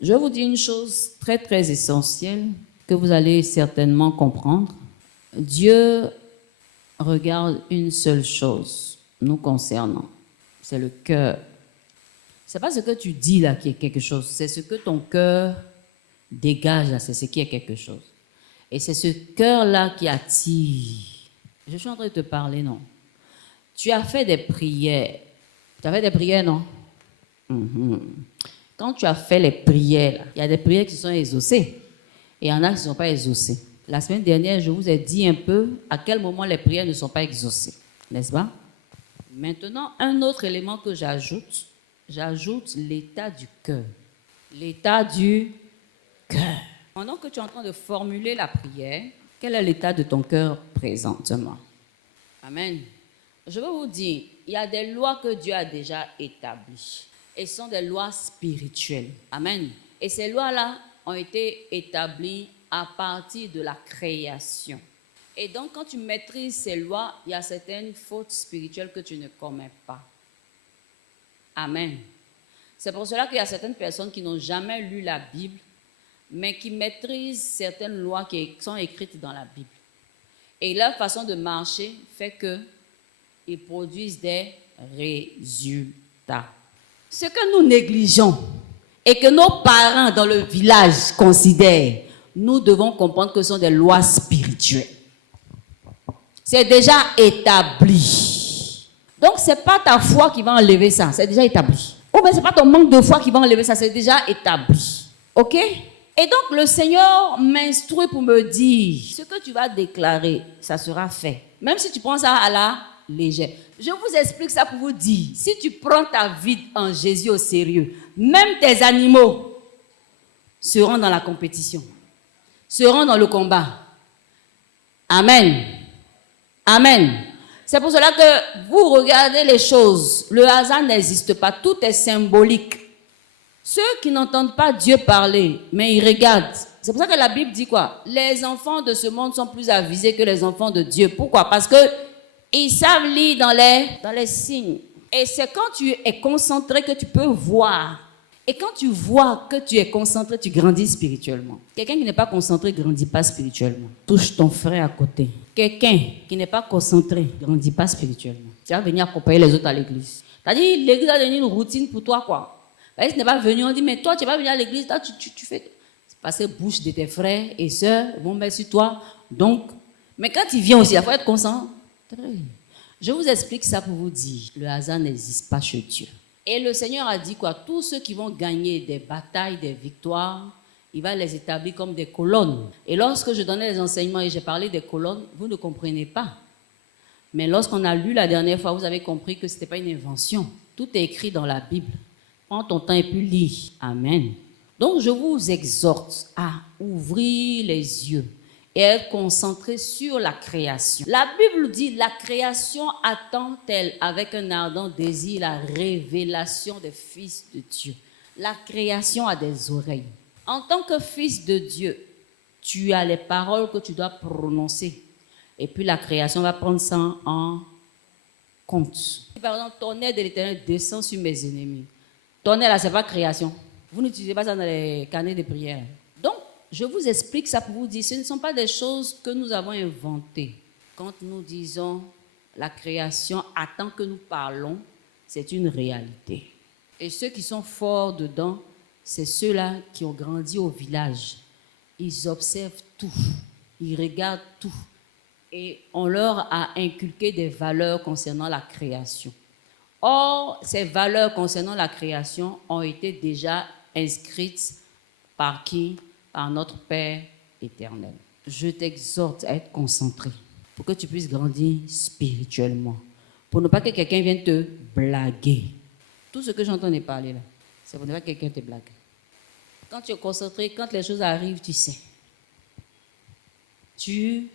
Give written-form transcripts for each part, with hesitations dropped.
Je vous dis une chose très très essentielle que vous allez certainement comprendre. Dieu regarde une seule chose nous concernant, c'est le cœur. C'est pas ce que tu dis là qui est quelque chose, c'est ce que ton cœur dégage là, c'est ce qui est quelque chose. Et c'est ce cœur-là qui attire. Je suis en train de te parler, non? Tu as fait des prières. Tu as fait des prières, non? Quand tu as fait les prières, il y a des prières qui sont exaucées et il y en a qui ne sont pas exaucées. La semaine dernière, je vous ai dit un peu à quel moment les prières ne sont pas exaucées, n'est-ce pas? Maintenant, un autre élément que j'ajoute l'état du cœur. L'état du cœur. Pendant que tu es en train de formuler la prière, quel est l'état de ton cœur présentement? Amen. Je veux vous dire, il y a des lois que Dieu a déjà établies. Et ce sont des lois spirituelles. Amen. Et ces lois-là ont été établies à partir de la création. Et donc, quand tu maîtrises ces lois, il y a certaines fautes spirituelles que tu ne commets pas. Amen. C'est pour cela qu'il y a certaines personnes qui n'ont jamais lu la Bible, mais qui maîtrisent certaines lois qui sont écrites dans la Bible. Et leur façon de marcher fait qu'ils produisent des résultats. Ce que nous négligeons et que nos parents dans le village considèrent, nous devons comprendre que ce sont des lois spirituelles. C'est déjà établi. Donc, ce n'est pas ta foi qui va enlever ça, c'est déjà établi. Ou bien ce n'est pas ton manque de foi qui va enlever ça, c'est déjà établi. Ok? Et donc, le Seigneur m'instruit pour me dire, ce que tu vas déclarer, ça sera fait. Même si tu prends ça à la légère. Je vous explique ça pour vous dire, si tu prends ta vie en Jésus au sérieux, même tes animaux seront dans la compétition, seront dans le combat. Amen. Amen. C'est pour cela que vous regardez les choses. Le hasard n'existe pas, tout est symbolique. Ceux qui n'entendent pas Dieu parler, mais ils regardent. C'est pour ça que la Bible dit quoi? Les enfants de ce monde sont plus avisés que les enfants de Dieu. Pourquoi? Parce qu'ils savent lire dans les signes. Et c'est quand tu es concentré que tu peux voir. Et quand tu vois que tu es concentré, tu grandis spirituellement. Quelqu'un qui n'est pas concentré ne grandit pas spirituellement. Touche ton frère à côté. Quelqu'un qui n'est pas concentré ne grandit pas spirituellement. Tu vas venir accompagner les autres à l'église. C'est-à-dire, l'église a devenu une routine pour toi, quoi. Si tu n'es pas venu, on dit, mais toi, tu n'es pas venu à l'église, là, tu fais... C'est parce que bouche de tes frères et sœurs vont mettre sur toi. Donc, mais quand il vient aussi, il faut être concentré. Je vous explique ça pour vous dire, le hasard n'existe pas chez Dieu. Et le Seigneur a dit quoi? Tous ceux qui vont gagner des batailles, des victoires, il va les établir comme des colonnes. Et lorsque je donnais les enseignements et j'ai parlé des colonnes, vous ne comprenez pas. Mais lorsqu'on a lu la dernière fois, vous avez compris que ce n'était pas une invention. Tout est écrit dans la Bible. Prends ton temps et puis lis. Amen. Donc, je vous exhorte à ouvrir les yeux et à être concentré sur la création. La Bible dit, la création attend-elle avec un ardent désir la révélation des fils de Dieu. La création a des oreilles. En tant que fils de Dieu, tu as les paroles que tu dois prononcer. Et puis la création va prendre ça en compte. Par exemple, tonnerre de l'Éternel descend sur mes ennemis. Tonnerre là, ce n'est pas création. Vous n'utilisez pas ça dans les carnets de prière. Donc, je vous explique ça pour vous dire, ce ne sont pas des choses que nous avons inventées. Quand nous disons la création attend que nous parlons, c'est une réalité. Et ceux qui sont forts dedans, c'est ceux-là qui ont grandi au village. Ils observent tout, ils regardent tout. Et on leur a inculqué des valeurs concernant la création. Or, ces valeurs concernant la création ont été déjà inscrites par qui? Par notre Père éternel. Je t'exhorte à être concentré pour que tu puisses grandir spirituellement. Pour ne pas que quelqu'un vienne te blaguer. Tout ce que j'entends parler là, c'est pour ne pas que quelqu'un te blague. Quand tu es concentré, quand les choses arrivent, tu sais. Tu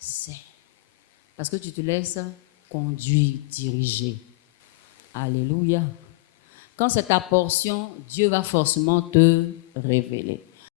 sais. Parce que tu te laisses conduire, diriger. Alléluia. Quand c'est ta portion, Dieu va forcément te révéler.